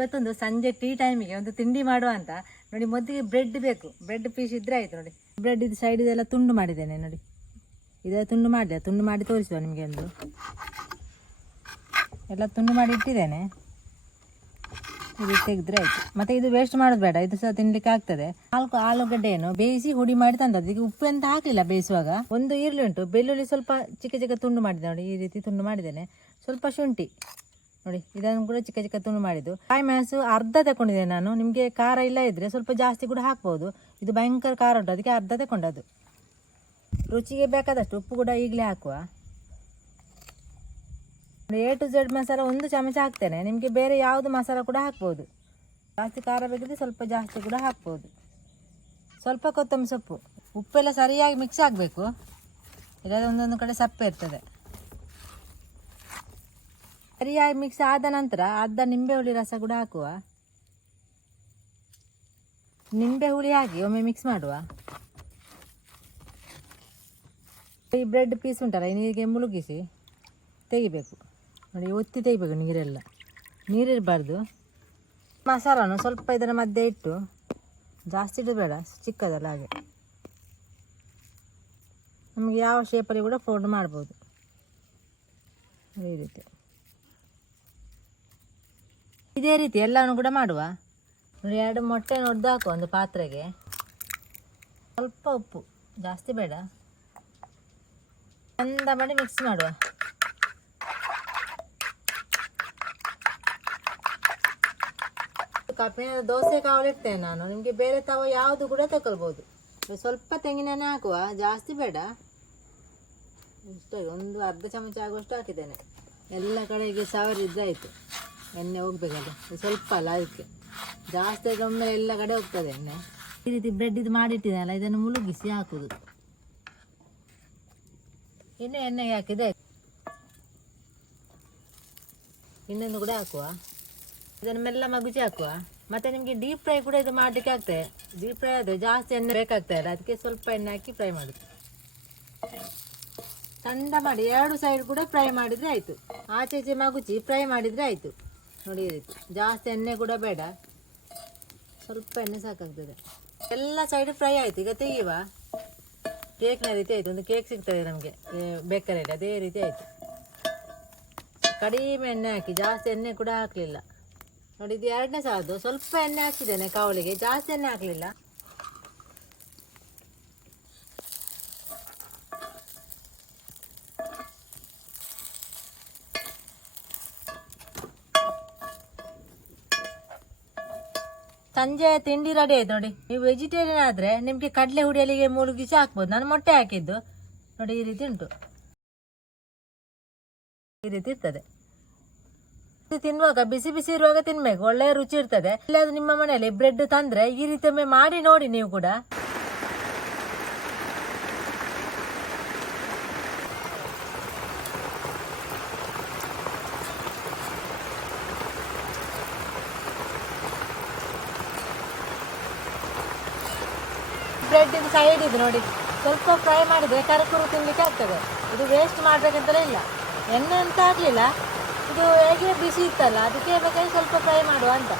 ಇವತ್ತೊಂದು ಸಂಜೆ ಟೀ ಟೈಮಿಗೆ ಒಂದು ತಿಂಡಿ ಮಾಡುವ ಅಂತ. ನೋಡಿ ಮೊದಲಿಗೆ ಬ್ರೆಡ್ ಬೇಕು. ಬ್ರೆಡ್ ಪೀಸ್ ಇದ್ರೆ ಆಯ್ತು ನೋಡಿ. ಬ್ರೆಡ್ ಇದು ಸೈಡ್ ಇದೆಲ್ಲ ತುಂಡು ಮಾಡಿದ್ದೇನೆ ನೋಡಿ. ಇದೆಲ್ಲ ತುಂಡು ಮಾಡಿದೆ. ತುಂಡು ಮಾಡಿ ತೋರಿಸುವ ನಿಮಗೆ ಒಂದು. ಎಲ್ಲ ತುಂಡು ಮಾಡಿ ಇಟ್ಟಿದ್ದೇನೆ. ಇದು ತೆಗೆದ್ರೆ ಆಯ್ತು. ಮತ್ತೆ ಇದು ವೇಸ್ಟ್ ಮಾಡೋದು ಬೇಡ. ಇದು ಸಹ ತಿನ್ಲಿಕ್ಕೆ ಆಗ್ತದೆ. ನಾಲ್ಕು ಆಲೂಗಡ್ಡೆಯನ್ನು ಬೇಯಿಸಿ ಹುಡಿ ಮಾಡಿ ತಂದದ್ದು. ಈಗ ಉಪ್ಪು ಅಂತ ಹಾಕಲಿಲ್ಲ ಬೇಯಿಸುವಾಗ. ಒಂದು ಈರುಳ್ಳಿ ಉಂಟು. ಬೆಳ್ಳುಳ್ಳಿ ಸ್ವಲ್ಪ ಚಿಕ್ಕ ಚಿಕ್ಕ ತುಂಡು ಮಾಡಿದೆ ನೋಡಿ. ಈ ರೀತಿ ತುಂಡು ಮಾಡಿದ್ದೇನೆ. ಸ್ವಲ್ಪ ಶುಂಠಿ. ನೋಡಿ, ಇದನ್ನು ಕೂಡ ಚಿಕ್ಕ ಚಿಕ್ಕ ತುಂಡು ಮಾಡಿದ್ದು. ಕಾಯಿ ಮೆಣಸು ಅರ್ಧ ತಗೊಂಡಿದ್ದೇನೆ ನಾನು. ನಿಮಗೆ ಖಾರ ಇಲ್ಲ ಇದ್ರೆ ಸ್ವಲ್ಪ ಜಾಸ್ತಿ ಕೂಡ ಹಾಕ್ಬೋದು. ಇದು ಭಯಂಕರ ಖಾರ ಉಂಟು. ಅದಕ್ಕೆ ಅರ್ಧ ತಗೊಂಡದ್ದು ರುಚಿಗೆ ಬೇಕಾದಷ್ಟು ಉಪ್ಪು ಕೂಡ ಈಗಲೇ ಹಾಕುವ. ಎ ಟು ಝೆಡ್ ಮಸಾಲ ಒಂದು ಚಮಚ ಹಾಕ್ತೇನೆ. ನಿಮಗೆ ಬೇರೆ ಯಾವುದು ಮಸಾಲ ಕೂಡ ಹಾಕ್ಬೋದು. ಜಾಸ್ತಿ ಖಾರ ಬೇಕಿದ್ರೆ ಸ್ವಲ್ಪ ಜಾಸ್ತಿ ಕೂಡ ಹಾಕ್ಬೋದು. ಸ್ವಲ್ಪ ಕೊತ್ತಂಬರಿ ಸೊಪ್ಪು. ಉಪ್ಪೆಲ್ಲ ಸರಿಯಾಗಿ ಮಿಕ್ಸ್ ಆಗಬೇಕು. ಇಲ್ಲದ ಒಂದೊಂದು ಕಡೆ ಸಪ್ಪೆ ಇರ್ತದೆ. ಸರಿಯಾಗಿ ಮಿಕ್ಸ್ ಆದ ನಂತರ ಅರ್ಧ ನಿಂಬೆ ಹುಳಿ ರಸ ಕೂಡ ಹಾಕುವ. ನಿಂಬೆ ಹುಳಿ ಹಾಕಿ ಒಮ್ಮೆ ಮಿಕ್ಸ್ ಮಾಡುವ. ಈ ಬ್ರೆಡ್ ಪೀಸ್ ಉಂಟಲ್ಲ, ಈ ನೀರಿಗೆ ಮುಳುಗಿಸಿ ತೆಗಿಬೇಕು. ನೋಡಿ, ಒತ್ತಿ ತೆಗಿಬೇಕು ನೀರೆಲ್ಲ. ನೀರಿರಬಾರ್ದು. ಮಸಾಲನು ಸ್ವಲ್ಪ ಇದರ ಮಧ್ಯೆ ಇಟ್ಟು, ಜಾಸ್ತಿ ಇಡಬೇಡ ಚಿಕ್ಕದಲ್ಲ ಹಾಗೆ. ನಮಗೆ ಯಾವ ಶೇಪಲ್ಲಿ ಕೂಡ ಫೋಲ್ಡ್ ಮಾಡ್ಬೋದು. ಈ ರೀತಿ. ಇದೇ ರೀತಿ ಎಲ್ಲವನ್ನು ಕೂಡ ಮಾಡುವ. ನೋಡಿ, ಎರಡು ಮೊಟ್ಟೆ ಒಡೆದು ಹಾಕು ಒಂದು ಪಾತ್ರೆಗೆ. ಸ್ವಲ್ಪ ಉಪ್ಪು, ಜಾಸ್ತಿ ಬೇಡ. ಚಂದ ಮಾಡಿ ಮಿಕ್ಸ್ ಮಾಡುವ. ಕಪ್ಪಿನ ದೋಸೆ ಕಾವಲಿಡ್ತೇನೆ ನಾನು. ನಿಮಗೆ ಬೇರೆ ತವ ಯಾವುದು ಕೂಡ ತಗೊಳ್ಬೋದು ಸ್ವಲ್ಪ ತೆಂಗಿನೆಣ್ಣೆ ಹಾಕುವ, ಜಾಸ್ತಿ ಬೇಡ. ಇಷ್ಟ, ಒಂದು ಅರ್ಧ ಚಮಚ ಆಗುವಷ್ಟು ಹಾಕಿದ್ದೇನೆ. ಎಲ್ಲ ಕಡೆಗೆ ಸವರಿದ್ರೆ ಆಯಿತು ಎಣ್ಣೆ ಹೋಗ್ಬೇಕಲ್ಲ ಸ್ವಲ್ಪ ಅಲ್ಲ ಅದಕ್ಕೆ. ಜಾಸ್ತಿ ಆಗಿ ಒಮ್ಮೆ ಎಲ್ಲ ಕಡೆ ಹೋಗ್ತದೆ ಎಣ್ಣೆ. ಈ ರೀತಿ ಬ್ರೆಡ್ ಇದು ಮಾಡಿಟ್ಟಿದ್ದೆನಲ್ಲ, ಇದನ್ನು ಮುಳುಗಿಸಿ ಹಾಕುದು. ಇನ್ನು ಎಣ್ಣೆಗೆ ಹಾಕಿದೆ. ಇನ್ನೊಂದು ಕೂಡ ಹಾಕುವ. ಇದನ್ನು ಮೆಲ್ಲ ಮಗುಚಿ ಹಾಕುವ. ಮತ್ತೆ ನಿಮಗೆ ಡೀಪ್ ಫ್ರೈ ಕೂಡ ಇದು ಮಾಡಲಿಕ್ಕೆ ಆಗ್ತದೆ. ಡೀಪ್ ಫ್ರೈ ಆದರೆ ಜಾಸ್ತಿ ಎಣ್ಣೆ ಬೇಕಾಗ್ತಾ ಇಲ್ಲ, ಅದಕ್ಕೆ ಸ್ವಲ್ಪ ಎಣ್ಣೆ ಹಾಕಿ ಫ್ರೈ ಮಾಡುದು. ಚಂದ ಮಾಡಿ, ಎರಡು ಸೈಡ್ ಕೂಡ ಫ್ರೈ ಮಾಡಿದರೆ ಆಯಿತು. ಆಚೆ ಈಚೆ ಮಗುಚಿ ಫ್ರೈ ಮಾಡಿದರೆ ಆಯಿತು. ನೋಡಿ, ಜಾಸ್ತಿ ಎಣ್ಣೆ ಕೂಡ ಬೇಡ. ಸ್ವಲ್ಪ ಎಣ್ಣೆ ಸಾಕಾಗ್ತದೆ. ಎಲ್ಲ ಸೈಡ್ ಫ್ರೈ ಆಯಿತು, ಈಗ ತೆಗೆಯುವ. ಕೇಕ್ನ ರೀತಿ ಆಯಿತು, ಒಂದು ಕೇಕ್ ಸಿಗ್ತದೆ ನಮಗೆ ಬೇಕರಿಯಲ್ಲಿ ಅದೇ ರೀತಿ ಆಯಿತು. ಕಡಿಮೆ ಎಣ್ಣೆ ಹಾಕಿ, ಜಾಸ್ತಿ ಎಣ್ಣೆ ಕೂಡ ಹಾಕಲಿಲ್ಲ. ನೋಡಿ, ಇದು ಎರಡನೇ ಸಾಲದು ಸ್ವಲ್ಪ ಎಣ್ಣೆ ಹಾಕಿದ್ದೇನೆ ಕಾವಳಿಗೆ ಜಾಸ್ತಿ ಎಣ್ಣೆ ಹಾಕಲಿಲ್ಲ. ಸಂಜೆ ತಿಂಡಿ ರೆಡಿ ಆಯ್ತು ನೋಡಿ. ನೀವು ವೆಜಿಟೇರಿಯನ್ ಆದರೆ ನಿಮಗೆ ಕಡಲೆ ಹುಡಿಯಲಿಗೆ ಮುಳುಗಿಸಿ ಹಾಕ್ಬೋದು. ನಾನು ಮೊಟ್ಟೆ ಹಾಕಿದ್ದು. ನೋಡಿ, ಈ ರೀತಿ ಉಂಟು. ಈ ರೀತಿ ಇರ್ತದೆ. ತಿನ್ನುವಾಗ ಬಿಸಿ ಬಿಸಿ ಇರುವಾಗ ತಿನ್ಬೇಕು. ಒಳ್ಳೆ ರುಚಿ ಇರ್ತದೆ. ಇಲ್ಲಾದ್ರೂ ನಿಮ್ಮ ಮನೆಯಲ್ಲಿ ಬ್ರೆಡ್ ತಂದ್ರೆ ಈ ರೀತಿ ಮಾಡಿ ನೋಡಿ ನೀವು ಕೂಡ. ಬ್ರೆಡ್ ಇದು ಸೈಡ್ ಇದು ನೋಡಿ. ಸ್ವಲ್ಪ ಫ್ರೈ ಮಾಡಿದರೆ ಕರಕುರು ತಿನ್ನಲಿಕ್ಕೆ ಆಗ್ತದೆ. ಇದು ವೇಸ್ಟ್ ಮಾಡಬೇಕಂತಲೇ ಇಲ್ಲ. ಎಣ್ಣೆ ಅಂತ ಆಗಲಿಲ್ಲ. ಇದು ಹೇಗೆ ಬಿಸಿ ಇತ್ತಲ್ಲ, ಅದಕ್ಕೆ ಬೇಕಾಗಿ ಸ್ವಲ್ಪ ಫ್ರೈ ಮಾಡುವ ಅಂತ.